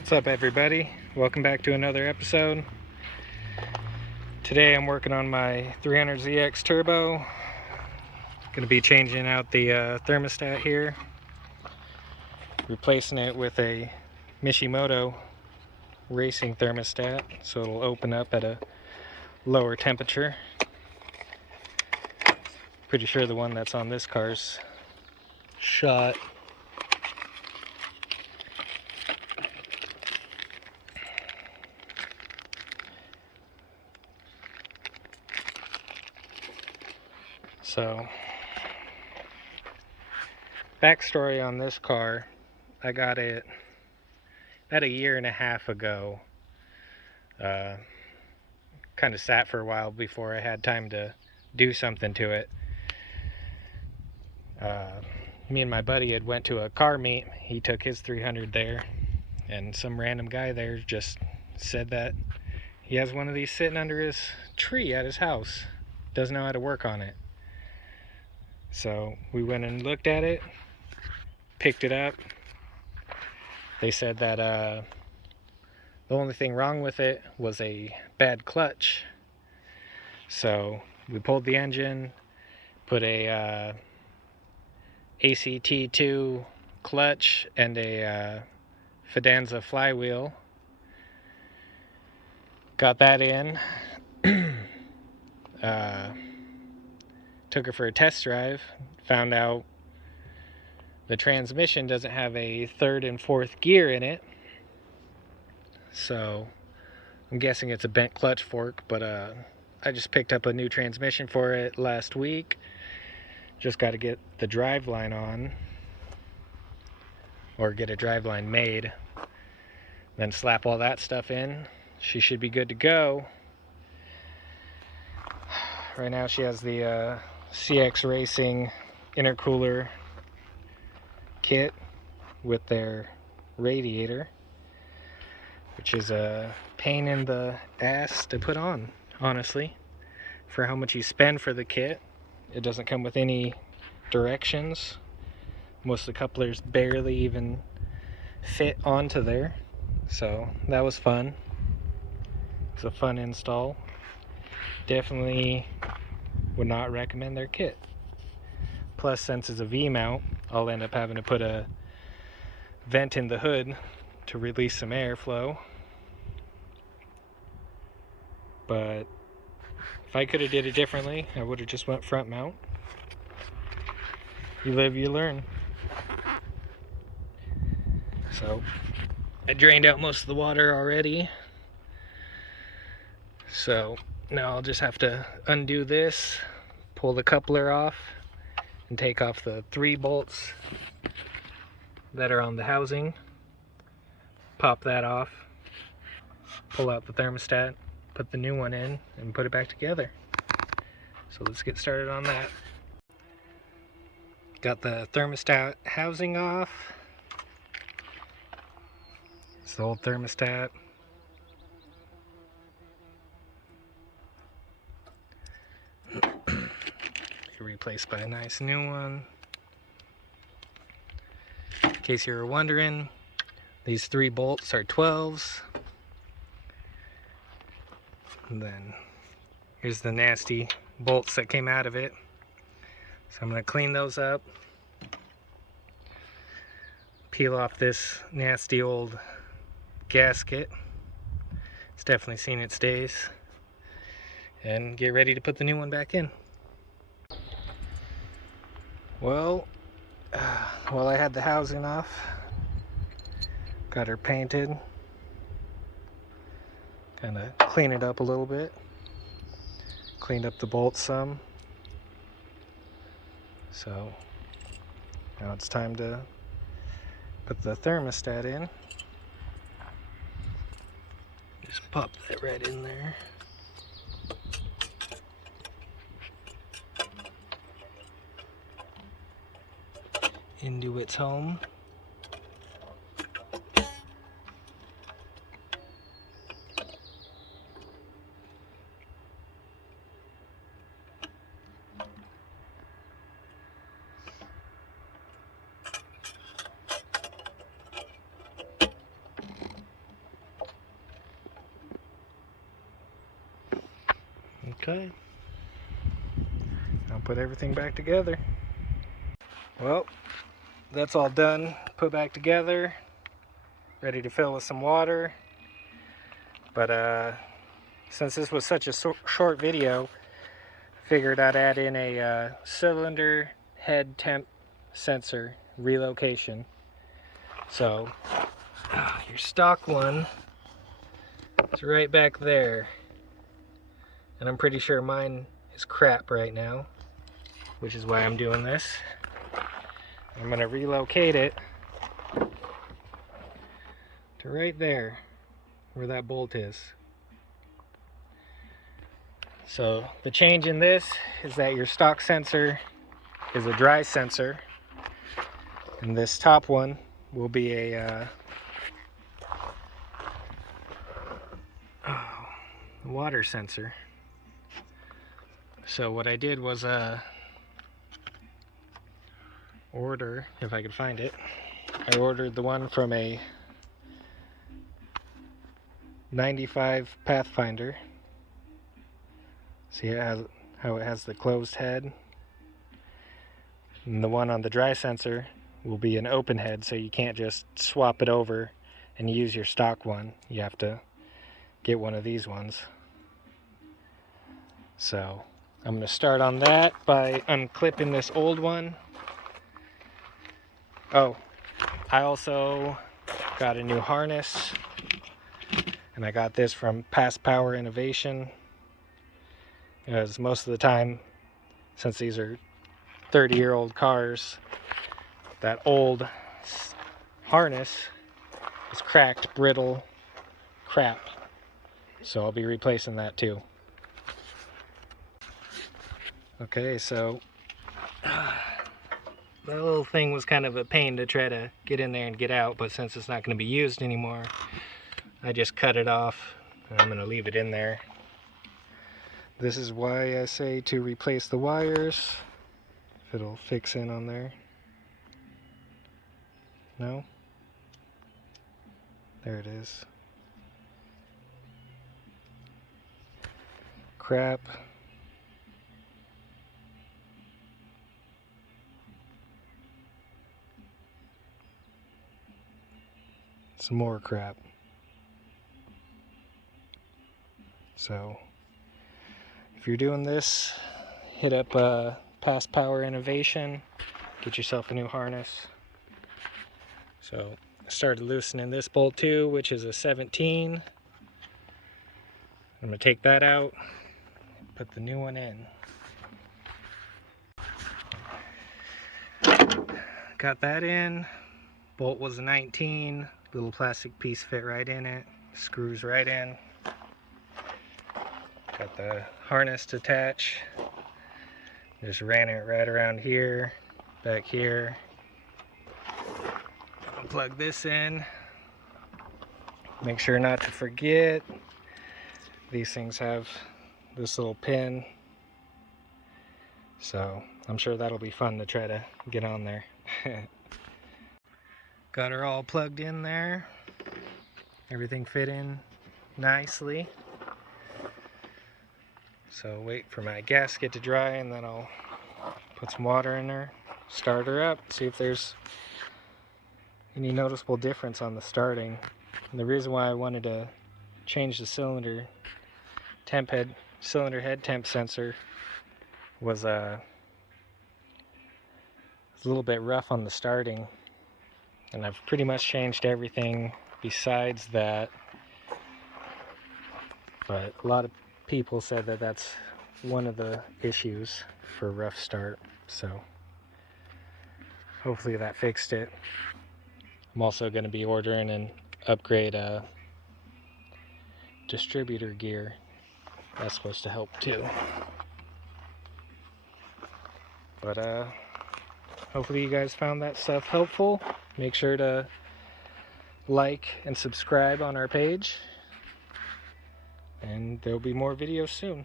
What's up, everybody? Welcome back to another episode. Today I'm working on my 300ZX turbo. Going to be changing out the thermostat here, replacing it with a Mishimoto racing thermostat, so it'll open up at a lower temperature. Pretty sure the one that's on this car's shot. So, backstory on this car, I got it about a year and a half ago. Kind of sat for a while before I had time to do something to it. Me and my buddy had went to a car meet. He took his 300 there, and some random guy there just said that he has one of these sitting under his tree at his house. Doesn't know how to work on it. So we went and looked at it, picked it up. They said that the only thing wrong with it was a bad clutch. So we pulled the engine, put a ACT2 clutch and a Fidanza flywheel. Got that in. Took it for a test drive. Found out the transmission doesn't have a third and fourth gear in it. So I'm guessing it's a bent clutch fork, but I just picked up a new transmission for it last week. Just got to get the driveline on, or get a driveline made, then slap all that stuff in. She should be good to go. Right now she has the CX Racing intercooler kit with their radiator, which is a pain in the ass to put on, honestly, for how much you spend for the kit. It doesn't come with any directions. Most of the couplers barely even fit onto there, so that was fun. It's a fun install. Definitely would not recommend their kit. Plus, since it's a V-mount, I'll end up having to put a vent in the hood to release some airflow. But if I could have did it differently, I would have just went front mount. You live, you learn. So I drained out most of the water already. So now I'll just have to undo this, pull the coupler off, and take off the 3 bolts that are on the housing. Pop that off, pull out the thermostat, put the new one in, and put it back together. So let's get started on that. Got the thermostat housing off. It's the old thermostat. Replaced by a nice new one. In case you were wondering, these 3 bolts are 12s. And then here's the nasty bolts that came out of it. So I'm going to clean those up, peel off this nasty old gasket. It's definitely seen its days, and get ready to put the new one back in. Well, while I had the housing off, got her painted, kind of clean it up a little bit, cleaned up the bolts some. So now it's time to put the thermostat in. Just pop that right in there. Into its home. Okay. I'll put everything back together. Well, that's all done, put back together, ready to fill with some water. But since this was such a short video, I figured I'd add in a cylinder head temp sensor relocation. So your stock one is right back there, and I'm pretty sure mine is crap right now, which is why I'm doing this. I'm going to relocate it to right there where that bolt is. So the change in this is that your stock sensor is a dry sensor, and this top one will be a water sensor. So what I did was order, if I could find it, I ordered the one from a 95 Pathfinder. See how it has the closed head? And the one on the dry sensor will be an open head, so you can't just swap it over and use your stock one. You have to get one of these ones. So I'm going to start on that by unclipping this old one. Oh, I also got a new harness, and I got this from Past Power Innovation, because most of the time, since these are 30-year-old cars, that old harness is cracked, brittle crap. So I'll be replacing that too. Okay, so that little thing was kind of a pain to try to get in there and get out, but since it's not going to be used anymore, I just cut it off, and I'm going to leave it in there. This is why I say to replace the wires, if it'll fix in on there. No? There it is. Crap. Some more crap. So if you're doing this, hit up Past Power Innovation, get yourself a new harness. So I started loosening this bolt too, which is a 17. I'm going to take that out, put the new one in. Got that in. Bolt was a 19. Little plastic piece fit right in it. Screws right in. Got the harness to attach. Just ran it right around here, back here. I'll plug this in. Make sure not to forget. These things have this little pin. So I'm sure that'll be fun to try to get on there. Got her all plugged in there. Everything fit in nicely. So wait for my gasket to dry, and then I'll put some water in there, start her up, see if there's any noticeable difference on the starting. And the reason why I wanted to change the cylinder head temp sensor was a little bit rough on the starting, and I've pretty much changed everything besides that. But a lot of people said that that's one of the issues for a rough start, so hopefully that fixed it. I'm also going to be ordering and upgrade distributor gear. That's supposed to help too. But hopefully you guys found that stuff helpful. Make sure to like and subscribe on our page, and there'll be more videos soon.